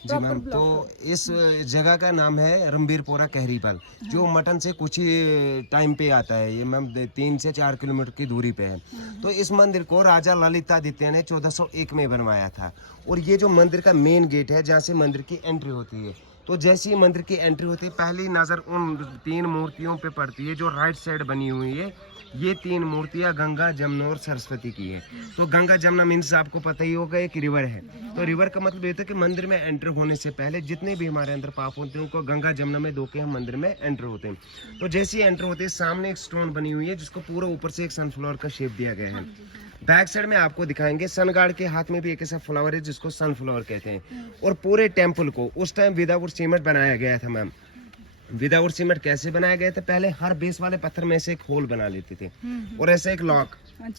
जी ma'am, तो इस जगह का नाम है रणबीरपुरा कहरीबल, जो मटन से कुछ ही टाइम पे आता है। ये मैम 3 से 4 किलोमीटर की दूरी पे है। तो इस मंदिर को राजा ललितादित्य ने 1401 में बनवाया था। और ये जो मंदिर का मेन गेट है, जहाँ से मंदिर की एंट्री होती है, तो जैसे ही मंदिर की एंट्री होती है, पहली नज़र उन 3 मूर्तियों पे पड़ती है जो राइट साइड बनी हुई है। ये 3 मूर्तियाँ गंगा, जमुना और सरस्वती की है। तो गंगा जमुना मीन्स आपको पता ही होगा, एक रिवर है। तो रिवर का मतलब ये था कि मंदिर में एंटर होने से पहले जितने भी हमारे अंदर पाप होते हैं, उनको गंगा जमुना में धो के हम मंदिर में एंटर होते हैं। तो जैसे ही एंटर होते हैं, सामने एक स्टोन बनी हुई है जिसको पूरा ऊपर से एक सनफ्लावर का शेप दिया गया है। बैक साइड में आपको दिखाएंगे, सन गॉड के हाथ में भी एक ऐसा फ्लावर है जिसको सनफ्लावर कहते हैं। और पूरे टेम्पल को उस टाइम विदाउट सीमेंट बनाया गया था मैम। विदाउट सीमेंट कैसे बनाया गया था? पहले हर बेस वाले पत्थर में से एक होल बना लेते थे और ऐसा एक लॉक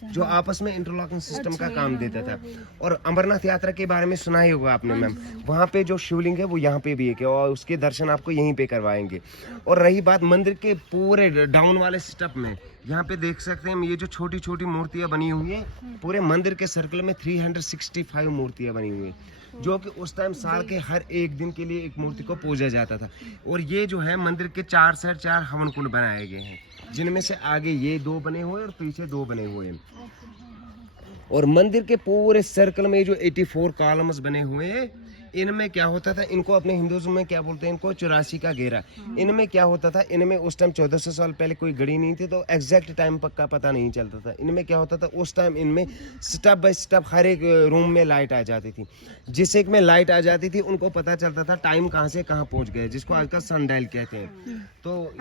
जो आपस में इंटरलॉकिंग सिस्टम का काम देता था। और अमरनाथ यात्रा के बारे में सुना ही होगा आपने मैम। वहाँ पे जो शिवलिंग है वो यहाँ पे भी है और उसके दर्शन आपको यहीं पे करवाएंगे। और रही बात मंदिर के पूरे डाउन वाले स्टेप में, यहाँ पे देख सकते हैं ये जो छोटी छोटी मूर्तियाँ बनी हुई है, पूरे मंदिर के सर्कल में 365 मूर्तियाँ बनी हुई है, जो कि उस टाइम साल के हर एक दिन के लिए एक मूर्ति को पूजा जाता था। और ये जो है मंदिर के 4 साइड 4 हवन कुंड बनाए गए हैं, जिनमें से आगे ये 2 बने हुए और पीछे 2 बने हुए हैं। और मंदिर के पूरे सर्कल में जो 84 कॉलम्स बने हुए हैं, इनमें क्या होता था, इनको अपने हिंदुज़म में क्या बोलते हैं, इनको 84 का घेरा। इनमें क्या होता था, इनमें उस टाइम 1400 साल पहले कोई घड़ी नहीं थी, तो एग्जैक्ट टाइम पक्का पता नहीं चलता था। इनमें क्या होता था, उस टाइम इनमें स्टेप बाय स्टेप हर एक रूम में लाइट आ जाती थी। जिस एक में लाइट आ जाती थी, उनको पता चलता था टाइम कहाँ से कहाँ पहुँच गए, जिसको आजकल सनडायल कहते हैं। तो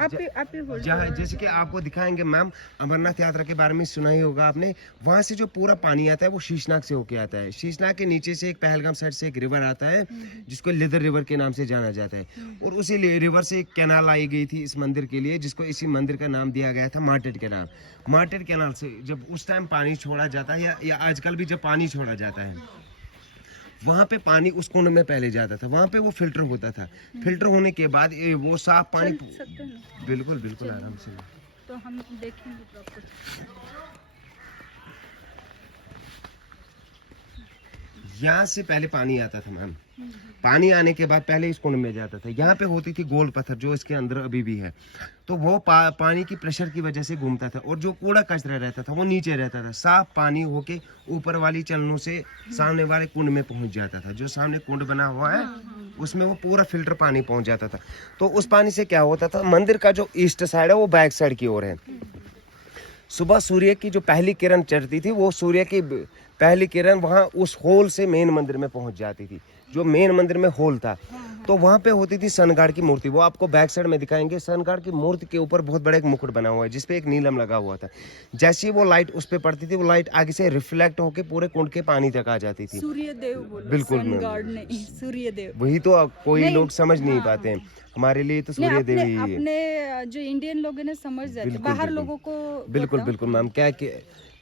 जहाँ जैसे कि आपको दिखाएंगे मैम, अमरनाथ यात्रा के बारे में सुना ही होगा आपने। वहाँ से जो पूरा पानी आता है वो शीशनाग से होके आता है। शीशनाग के नीचे से एक पहलगाम साइड से एक रिवर आता है जिसको लेदर रिवर के नाम से जाना जाता है। और उसी रिवर से एक कैनाल आई गई थी इस मंदिर के लिए, जिसको इसी मंदिर का नाम दिया गया था मार्टेड कैनाल। मार्टेड कैनाल से जब उस टाइम पानी छोड़ा जाता है या आजकल भी जब पानी छोड़ा जाता है, वहाँ पे पानी उस कुंड में पहले जाता था, वहाँ पे वो फिल्टर होता था। फिल्टर होने के बाद वो साफ पानी, बिल्कुल बिल्कुल आराम से, तो हम देखेंगे प्रॉपर। यहाँ से पहले पानी आता था मैम। पानी आने के बाद पहले इस कुंड में जाता था। यहाँ पे होती थी गोल पत्थर जो इसके अंदर अभी भी है। तो वो पानी की प्रेशर की वजह से घूमता था और जो कूड़ा कचरा रहता था वो नीचे रहता था। साफ पानी होके ऊपर वाली चलनों से सामने वाले कुंड में पहुंच जाता था। जो सामने कुंड बना हुआ है उसमें वो पूरा फिल्टर पानी पहुंच जाता था। तो उस पानी से क्या होता था, मंदिर का जो ईस्ट साइड है वो बैक साइड की ओर है। सुबह सूर्य की जो पहली किरण चढ़ती थी, वो सूर्य की पहली किरण वहाँ उस होल से मेन मंदिर में पहुंच जाती थी। जो मेन मंदिर में होल था, तो वहाँ पे होती थी सन गॉड की मूर्ति। वो आपको बैक साइड में दिखाएंगे। सन गॉड की मूर्ति के ऊपर बहुत बड़ा एक मुकुट बना हुआ है जिसपे एक नीलम लगा हुआ था। जैसे ही वो लाइट उस पे पड़ती थी, वो लाइट आगे से रिफ्लेक्ट होके पूरे कुंड के पानी तक आ जाती थी। सूर्यदेव बोलो, बिल्कुल सन गॉड नहीं, सूर्यदेव। वही तो कोई नहीं, लोग समझ नहीं हाँ, पाते हैं। हमारे लिए तो सूर्यदेव ही है। अपने जो इंडियन लोग हैं ना समझ जाते हैं, बाहर लोगों को बिल्कुल बिल्कुल मैम।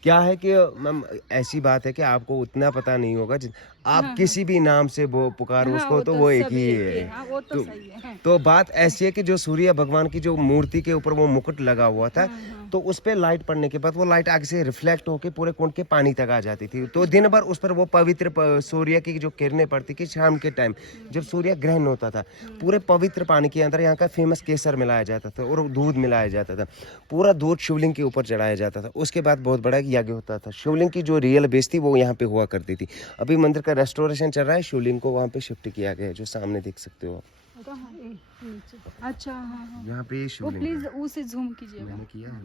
क्या है कि मैम ऐसी बात है कि आपको उतना पता नहीं होगा। आप किसी भी नाम से वो पुकारो उसको, तो वो एक ही है। वो तो सही है। तो बात ऐसी है कि जो सूर्य भगवान की जो मूर्ति के ऊपर वो मुकुट लगा हुआ था, तो उस पे लाइट पड़ने के बाद वो लाइट आगे से रिफ्लेक्ट होके पूरे कुंड के पानी तक आ जाती थी। तो दिन भर उस पर वो पवित्र सूर्य की जो किरणें पड़ती थी, शाम के टाइम जब सूर्य ग्रहण होता था, पूरे पवित्र पानी के अंदर यहाँ का फेमस केसर मिलाया जाता था और दूध मिलाया जाता था। पूरा दूध शिवलिंग के ऊपर चढ़ाया जाता था। उसके बाद बहुत बड़ा यज्ञ होता था। शिवलिंग की जो रियल बेस थी वो यहाँ पे हुआ करती थी। अभी मंदिर का रेस्टोरेशन चल रहा है, शिवलिंग को वहाँ पे शिफ्ट किया गया है, जो सामने देख सकते हो। अच्छा, हाँ, यहाँ पे वो प्लीज उसे जूम कीजिएगा। मैंने किया है।